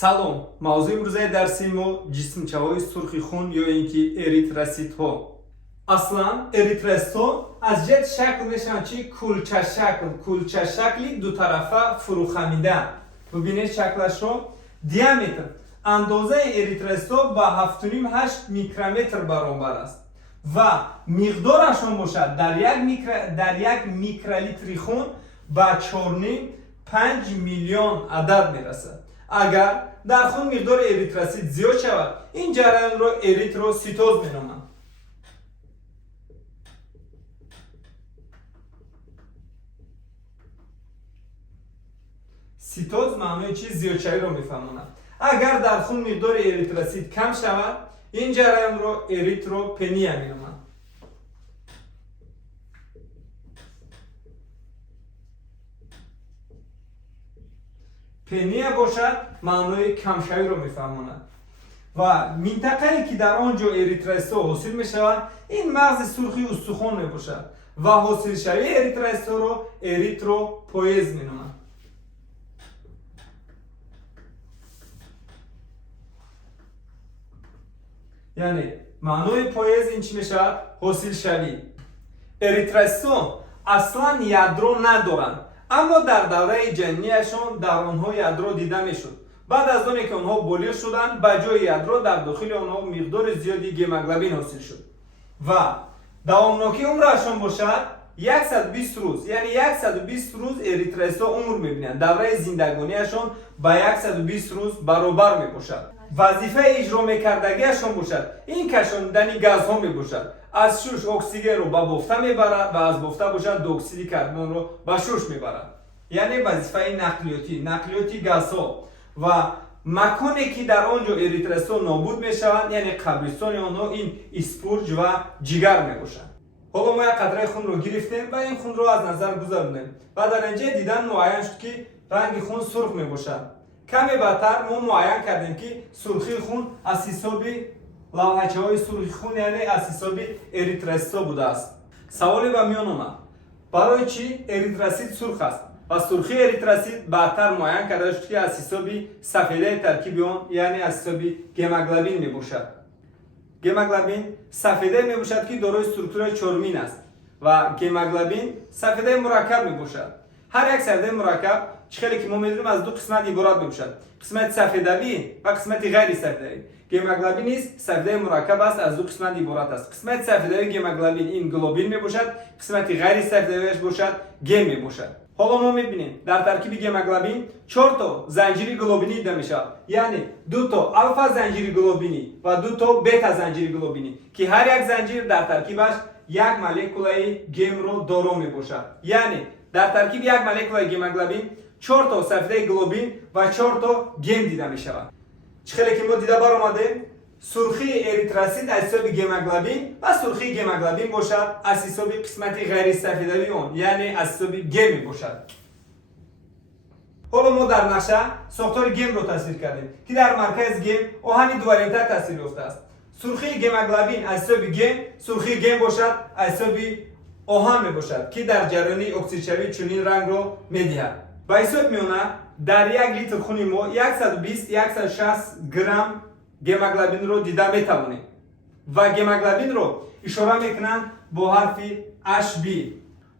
салом. мавзӯи имрӯзаи дарси мо ҷисмчаҳои сурхи хун ё ин ки эритроситҳо. аслан эритроситҳо аз ҷиҳати шакл мешаванд чи кулчашакли дутарафа фурӯхамида. бубинед шаклашро. диаметр андозаи эритроситҳо ба 7,5-8 микрометр баробар аст ва миқдорашон бошад дар як микролитри хун ба 4,5 миллион адад мерасад. агар дар хун миқдори эритросит зиёд шавад, ин ҷараёнро эритроситоз меноманд. ситоз маънои чи зиёдшавиро мефаҳмонад. агар дар хун миқдори эритросит кам шавад, ин ҷараёнро эритропения меноманд. пения бошад маънои камшавиро мефаҳмонад ва минтақае ки дар он ҷо эритроситҳо ҳосил мешаванд, ин мағзи сурхи устухон мебошад ва ҳосилшавии эритроситҳоро эритропоез меноманд. яъне маънои поез ин чӣ мешавад? ҳосилшавӣ. эритроситҳо аслан ядро надоранд, аммо дар давраи ҷанинияшон дар онҳо ядро дида мешуд. баъд аз оне ки онҳо болиғ шуданд, ба ҷои ядро дар дохили онҳо миқдори зиёди гемоглобин ҳосил шуд ва давомнокии умрашон бошад 120 рӯз. яъне 120 рӯз эритроситҳо умр мебинанд. давраи зиндагонияшон ба 120 рӯз баробар мебошад. вазифаи иҷро мекардагиашон бошад ин кашонидани газҳо мебошад. аз шуш оксигенро ба бофта мебарад ва аз бофта бошад диоксиди карбонро ба шуш мебарад. яъне вазифаи нақлиёти газҳо ва маконе ки дар он ҷо эритроситҳо нобуд мешаванд, яъне қабристони онҳо ин испурҷ ва ҷигар мебошад. ҳоло мо як қатраи хунро гирифтем ва ин хунро аз назар гузаронем ва дар инҷаи дидан муайян шуд ки ранги хун сурх мебошад. каме баъдтар мо муайян кардем ки сурхии хун аз ҳисоби лавҳачаҳои сурхи хун, яъне аз ҳисоби эритроситҳо будааст. саволе ба миён омад: барои чӣ эритросит сурх аст? ва сурхии эритросит баъдтар муайян карда шуд ки аз ҳисоби сафедаи таркиби он, яъне аз ҳисоби гемоглобин мебошад. гемоглобин сафедае мебошад ки дорои структураи чормин аст ва гемоглобин сафедаи мураккаб мебошад. ҳар як сафедаи мураккаб чӣ хеле ки мо медонем аз ду қисмат иборат мебошад: қисмати сафедавӣ ва қисмати ғайри сафедавӣ. гемоглобин низ сафедаи мураккаб аст, аз ду қисмат иборат аст. қисмати сафедавии гемоглобин ин глобин мебошад, қисмати ғайри сафедавиаш бошад гем мебошад. ҳоло мо мебинем дар таркиби гемоглобин 4 то занҷири глобинӣ дида мешавад, яъне 2 то алфа занҷири глобинӣ ва 2 то бета занҷири глобинӣ, ки ҳар як занҷир дар таркибаш як молекулаи гемро доро мебошад. яъне дар таркиби як молекулаи гемоглобин 4 то сафедаи глобин ва 4 то гем дида мешавад. чӣ хеле ки мо дида баромадем, сурхии эритросит аз ҳисоби гемоглобин ва сурхии гемоглобин бошад аз ҳисоби қисмати ғайрисафедавии он, яъне аз ҳисоби гем мебошад. ҳоло мо дар нақша сохтори гемро тасвир кардем ки дар маркази гем оҳани дуалентар тасвир ёфтааст. сурхии гемоглобин аз ҳисоби гем, сурхии гем бошад аз ҳисоби оҳан мебошад ки дар ҷараёни оксидшавӣ чунин рангро медиҳад. ба ҳисоб меонад дар 1 литр хуни мо 120-160 грамм гемоглобинро дида метавонем ва гемоглобинро ишора мекунанд бо ҳарфи HB.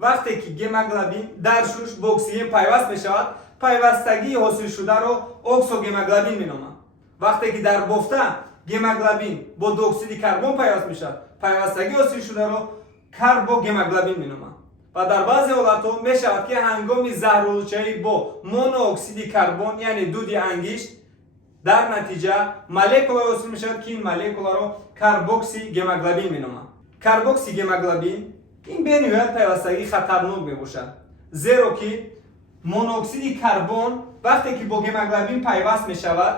вақте ки гемоглобин дар шуш бо оксиген пайваст мешавад, пайвастагии ҳосилшударо оксогемоглобин меноманд. вақте ки дар бофта гемоглобин бо диоксиди карбон пайваст мешавад, пайвастагии ҳосилшударо карбогемоглобин меноманд. ва дар баъзе ҳолатҳо мешавад ки ҳангоми заҳролудшавӣ бо монооксиди карбон, яъне дуди ангишт, дар натиҷа молекула ҳосил мешавад ки ин молекуларо карбоксигемоглобин меноманд. карбоксигемоглобин ин бениҳоят пайвастагии хатарнок мебошад, зеро ки монооксиди карбон вақте ки бо гемоглобин пайваст мешавад,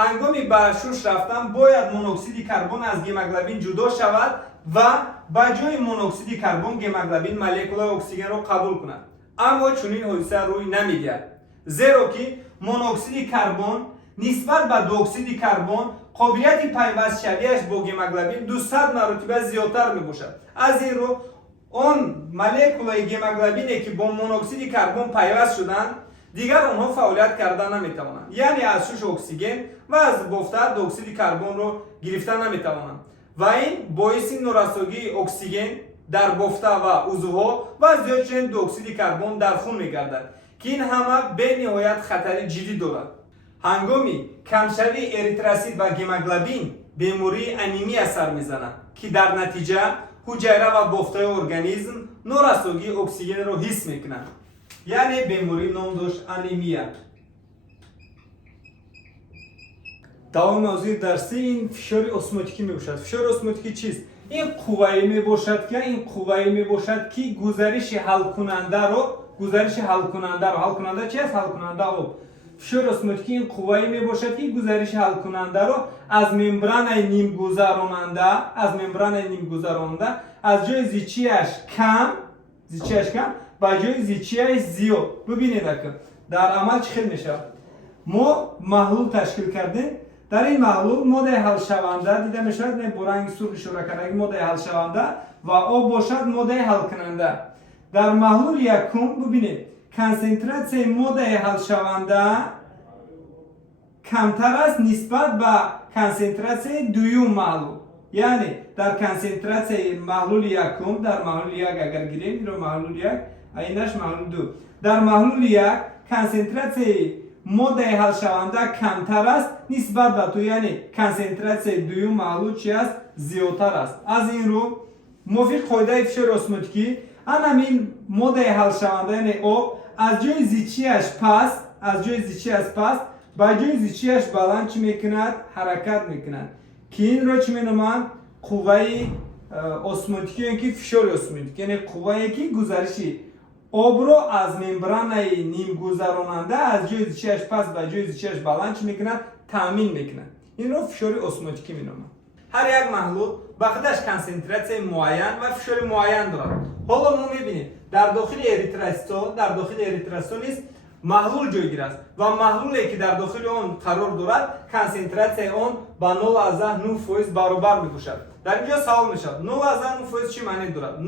ҳангоми ба шуш рафтан бояд монооксиди карбон аз гемоглобин ҷудо шавад ва ба ҷои монооксиди карбон гемоглобин молекулаи оксигенро қабул кунад. аммо чунин ҳодиса рӯй намедиҳад, зеро ки монооксиди карбон нисбат ба диоксиди карбон қобилияти пайвастшавиаш бо гемоглобин 200 маротиба зиёдтар мебошад. аз ин рӯ он молекулаи гемоглобине ки бо моноксиди карбон пайваст шуданд دیگر آنها فعالیت کردن نمیتوانند، یعنی از شش اکسیژن و از بافت دی اکسید کربن رو گرفتن نمیتوانند و این باعث نورسایی اکسیژن در بافت و عضوها و زیاد شدن دی اکسید کربن در خون میگردد که این همه به نهایت خطر جدی دارد. هنگامی کمشوی اریتروسیت و گیموگلوبین بیماری انیمیا سر میزنند که در نتیجه حجره و بافت‌های ارگانیسم نورسایی اکسیژن رو حس میکنند، یعنی بیماری نام داشت انیمیا. دوام موضوع درسی این فشار اسموتیکی می باشد. فشار اسموتیکی چیست؟ این قوه‌ای می باشد که گزارش حل کننده چی است؟ حل کننده آب. فشار اسموتیکی این قوه‌ای می باشد که گزارش حل کننده رو از ممبران نیم گذراننده از جای زیچیش کم با جای زیچیش زیاد. ببینید که در عمل چه خیلی میشه. ما محلول تشکیل کردیم. در این محلول ماده حل شونده دیده میشود، نه برنگ سرخ اشاره کردیم ماده حل شونده و آب باشد ماده حل کننده. در محلول یکم ببینید کنسنتراسیون ماده حل شونده کمتر است نسبت به کنسنتراسیون دوم محلول. یعنی در کنسنتراسیون محلول یکم، در محلول یک اگر گیریم رو محلول یک اینش محلول دو، در محلول یک کنسنتراسیون ماده حل شونده کمتر است نسبت به تو، یعنی کنسنتراسیون دوم محلول چی است؟ زیادتر است. از این رو موافق قاعده فشار اسموتیکی همین ماده حل شونده یعنی آب از جای زیچیش پس با جای زیچیش بلند چی میکند؟ حرکت میکند که این رو چی مینامند؟ قوه اسموتیکی یعنی که فشار اسموتیکی، یعنی قوه‌ای که گزارشی آب رو از ممبران نیم گذراننده از جای زیچیش پس به جای زیچیش بلند چی میکند؟ تامین میکند. این رو فشار اسموتیکی مینامند. هر یک محلول با خودش کنسنتراسیون معین و فشار معین دارد. حالا ما میبینیم در داخل اریتروسیت نیست محلول جایگیر است و محلولی که در داخل آن قرار دارد کنسنتراسیون آن با 0.9% برابر میباشد. در اینجا سوال میشود 0.9% چی معنی دارد؟ 0.9%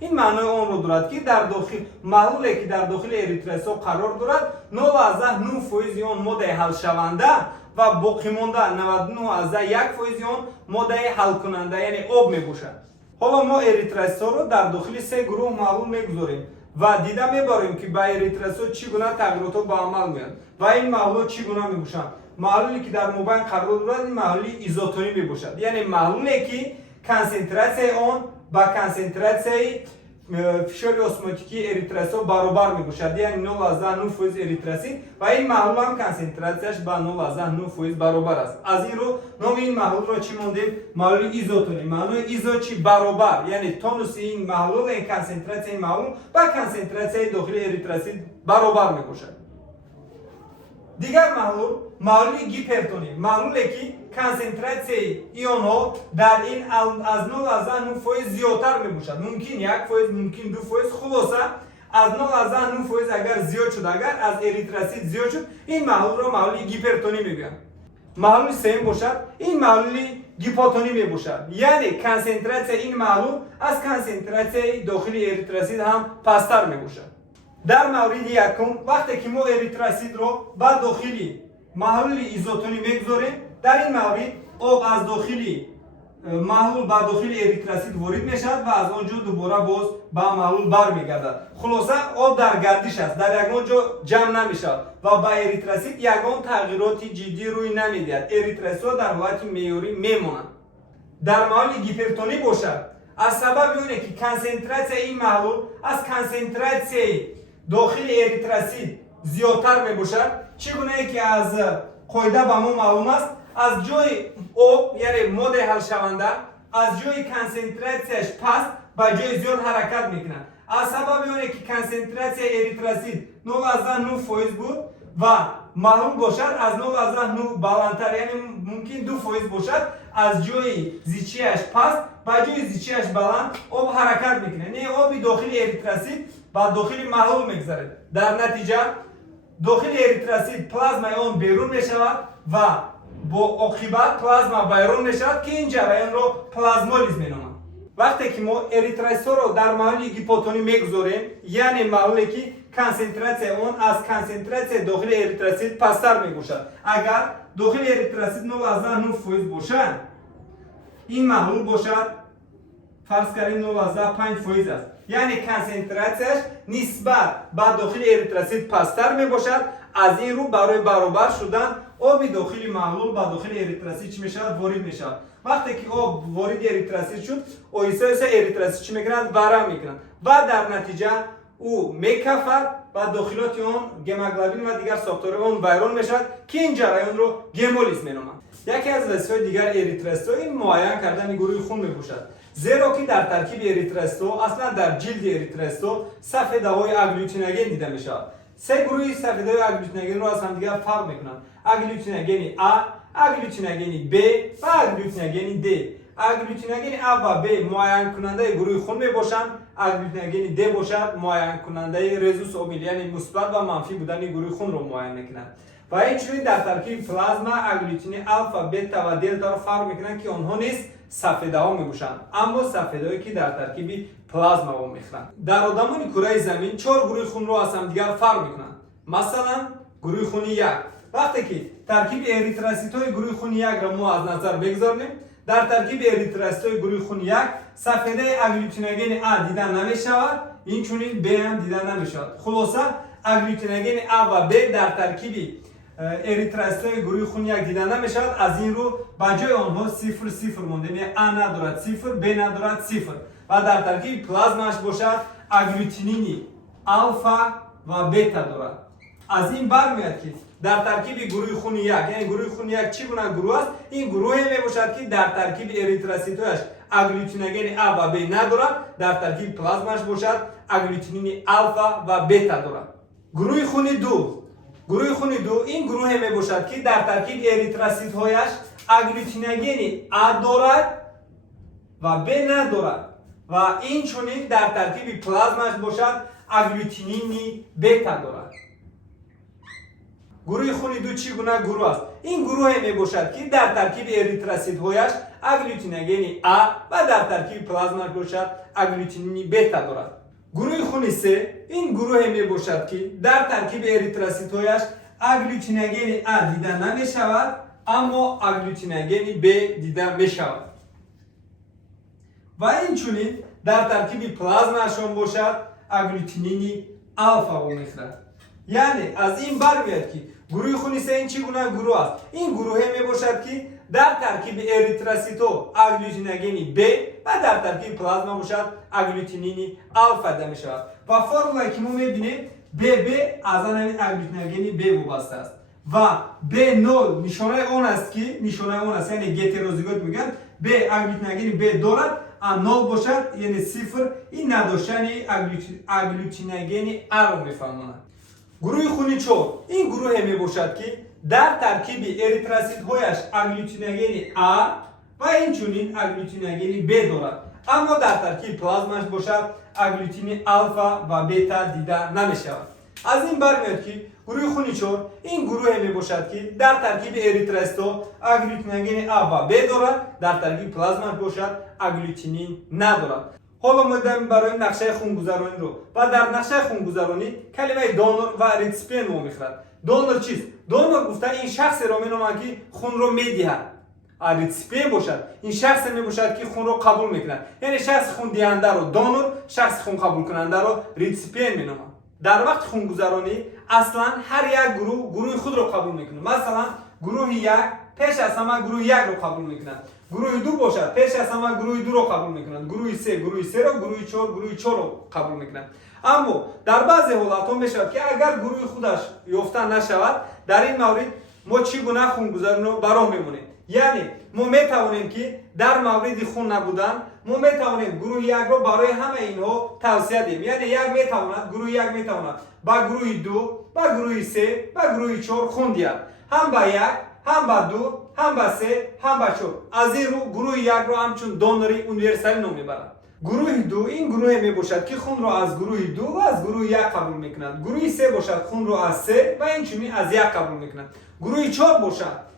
این معنای آن رو دارد که در داخل محلولی که در داخل اریتروسیت قرار دارد 0.9% آن ماده حل شونده و باقی مانده 99.1% آن ماده حل کننده یعنی آب میباشد. حالا ما اریتروسیت رو در داخل سه گروه محلول میگذاریم و دیده میبریم که با اریتروسیت چگونه تغییرات با عمل میاد و این محلول چگونه میباشند. محلولی که در مابین قرار دارد این محلولی ایزوتونی میباشد، یعنی محلولی که کنسنتراسیون آن با کنسنتراسیون فشار اسموتیکی اریتروسیت برابر میباشد، یعنی 0.9% اریتروسیت و این محلول هم کنسنتراسیونش با 0.9% برابر است. از این رو نام این محلول رو چی موندیم؟ محلول ایزوتونی. محلول ایزو چی؟ برابر، یعنی تونوس این محلول این کنسنتراسیون این محلول با کنسنتراسیون داخل اریتروسیت برابر میباشد. دیگر محلول گیپرتونی، محلولی که کنسنتراسیون ایون ها در این از 0.9% زیادتر میباشد، ممکن 1%، ممکن 2%، خلاصه از 0.9% اگر زیاد شد، اگر از اریتروسیت زیاد شد این محلول رو محلول گیپرتونی میگن. محلول سوم باشد این محلول گیپوتونی میباشد، یعنی کنسنتراسیون این محلول از کنسنتراسیون داخل اریتروسیت هم پستر میباشد. در مورد یکم وقتی که ما اریتروسیت رو با داخلی محلول ایزوتونی میگذاریم، در این مورد آب از داخلی محلول با داخل اریتروسیت وارد میشد و از آنجا دوباره باز با محلول برمیگردد. خلاصه آب در گردش است، در یگان جا جمع نمیشد و با اریتروسیت یگان تغییرات جدی روی نمیدهد. اریتروسیت در حالت معیاری میماند. در محلول گیپرتونی باشد از سبب اینه که کنسنتراسیون این محلول از کنسنتراسیون داخل اریتروسیت زیادتر میباشد. چگونه ای که از قاعده به ما معلوم است، از جای آب یعنی ماده حل شونده از جای کنسنتراسیونش پس به جای زیاد حرکت میکنه. از سبب اینه که کنسنتراسیون اریتروسیت 0.9% بود و محلول باشد از 0.9 بالاتر، یعنی ممکن 2% باشد، از جای زیچیش پس با جای زیچیش بلند آب حرکت میکنه، نه آبی داخل اریتروسیت با داخل محلول میگذره. در نتیجه داخل اریتروسیت پلازما آن بیرون میشود و با عاقبت پلازما بیرون میشود که این جریان رو پلازمولیز مینامند. وقتی که ما اریتروسیت رو در محل هیپوتونی میگذاریم یعنی محلی که کنسنتراسیون اون از کنسنتراسیون داخل اریتروسیت پستر میباشد. اگر داخل اریتروسیت 0.9% باشد این محلول باشد فرض کردیم 0.5% است. یعنی کنسنتراسیش نسبت به داخل اریتروسیت پستر میباشد. از این رو برای برابر شدن آب داخل محلول به داخل اریتروسیت چی میشود؟ وارد میشود. وقتی که آب وارد اریتروسیت شد آهسته اریتروسیت چی میکنند؟ ورم میکنند و در نتیجه او میکفد و داخلات اون گموگلوبین و دیگر ساختار اون ویران میشود که این جریان رو گمولیز مینامند. یکی از وظایف دیگر اریتروسیت این معاین کردن گروه خون میباشد. زیرا که در ترکیب اریتروسیت اصلا در جلد اریتروسیت سفیده های اگلوتینوژن دیده میشود. سه گروه سفیده های اگلوتینوژن رو از هم دیگر فرق میکنند. اگلوتینوژن A، اگلوتینوژن B و اگلوتینوژن D. اگلوتینوژن A و B معاین کننده گروه خون میباشند. اگلوتینوژن D باشد معاین کننده رزوس اومیل یعنی مثبت و منفی بودن گروه خون رو معاین میکنند. و اینچنین در ترکیب پلازما اگلوتین آلفا، بتا و دلتا رو فرق میکنند که آنها نیز سفیده ها میباشند اما سفیده هایی که در ترکیب پلازما ها میخورند. در آدمان کره زمین 4 گروه خون رو از هم دیگر فرق میکنند. مثلا گروه خون 1 وقتی که ترکیب اریتروسیت های گروه خون 1 را ما از نظر بگذاریم در ترکیب اریتروسیت های گروه خون 1 سفیده اگلوتینوژن A دیده نمیشود اینچنین B هم دیده نمیشود. خلاصه اگلوتینوژن A و B در ترکیب اریتروسیت های گروه خون 1 دیده نمیشود. از این رو به جای آنها 0 مونده یعنی A ندارد 0 B ندارد 0 و در ترکیب پلازماش باشد اگلوتینین آلفا و بتا دارد. از این برمیاد که در ترکیب گروه خون 1 یعنی گروه خون 1 چی گونه گروه است؟ این گروه می باشد که در ترکیب اریتروسیت‌هاش اگلوتینوژن A و B ندارد. در ترکیب پلازماش باشد اگلوتینین آلفا و بتا دارد. گروه خون 2 این گروه می باشد که در ترکیب اریتروسیت هایش اگلوتینوژن A دارد و B ندارد و این چنین در ترکیب پلازماش باشد اگلوتینین بتا دارد. گروه خون 2 چی گونه گروه است؟ این گروه می باشد که در ترکیب اریتروسیت هایش اگلوتینوژن A و در ترکیب پلازماش باشد اگلوتینین بتا دارد. گروه خون 3 این گروه می باشد که در ترکیب اریتروسیت هایش اگلوتینوژن A دیده نمی شود اما اگلوتینوژن B دیده می شود و اینچنین در ترکیب پلازماشون باشد اگلوتینین آلفا و میخورد. یعنی از این برمیاد که گروه خون 3 این چگونه گروه است؟ این گروه می باشد که در ترکیب اریتروسیت اگلوتینوژن B و در ترکیب پلازما باشد اگلوتینین آلفا دیده می شود و فرمولی که ما میبینیم BB از آن اگلوتینوژن B وابسته است و B0 نشانه اون است که یعنی هتروزیگوت میگن B اگلوتینوژن B دارد نول باشد یعنی 0 این نداشتن اگلوتینوژن A رو میفهماند. گروه خون 4 این گروه می باشد که در ترکیب اریتروسیت هایش اگلوتینوژن A و اینچنین اگلوتینوژن B دارد اما در ترکیب پلازماش باشد اگلوتینین آلفا و بتا دیده نمی شود. از این برمیاد که گروه خون 4 این گروه می باشد که در ترکیب اریتروسیت اگلوتینوژن A و B دارد در ترکیب پلازماش باشد اگلوتینین ندارد. حالا ما داریم برای نقشه خونگذرانی رو و در نقشه خونگذرانی کلمه دونور و ریسیپین رو میخورد. دونور چیست؟ دونور گفتن این شخص رو مینامند که خون رو میدهد. ریسیپین باشد این شخص می باشد که خون رو قبول میکند. یعنی شخص خون دهنده رو دونور، شخص خون قبول کننده رو ریسیپین مینامند. در وقت خونگذرانی اصلا هر یک گروه خود رو قبول میکنه. مثلا گروه 1 پیش از همه گروه 1 رو قبول میکنند. گروه 2 باشد پیش از همه گروه 2 رو قبول میکنند. گروه 3 رو، گروه 4 رو قبول میکنند. اما در بعضی حالات ها میشود که اگر گروه خودش یافته نشود در این مورد ما چگونه خونگذرانی رو برام میمونیم. یعنی ما میتوانیم که در مورد خون نبودن ما میتوانیم گروه 1 رو برای همه اینها توصیه دهیم. یعنی گروه 1 میتواند با گروه 2 با گروه 3 و گروه 4 خون دهد هم با 1 هم با 2 هم با 3 هم با 4. از این رو گروه 1 رو همچون دونوری اونیورسالی نام میبرند. گروه 2 این گروه می باشد که خون را از گروه 2 و از گروه 1 قبول میکنند. گروه 3 باشد خون را از 3 و اینچنین از 1 قبول میکنند. گروه 4 باشد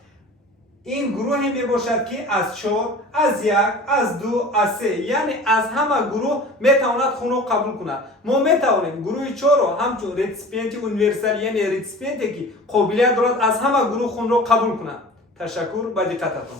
این گروهی می باشد که از 4 از 1 از 2 از 3 یعنی از همه گروه می تواند خون را قبول کند. ما می توانیم گروه 4 را همچون ریسیپینت یونیورسال یعنی ریسیپینتی که قابلیت دارد از همه گروه خون را قبول کند. تشکر با دقتتان.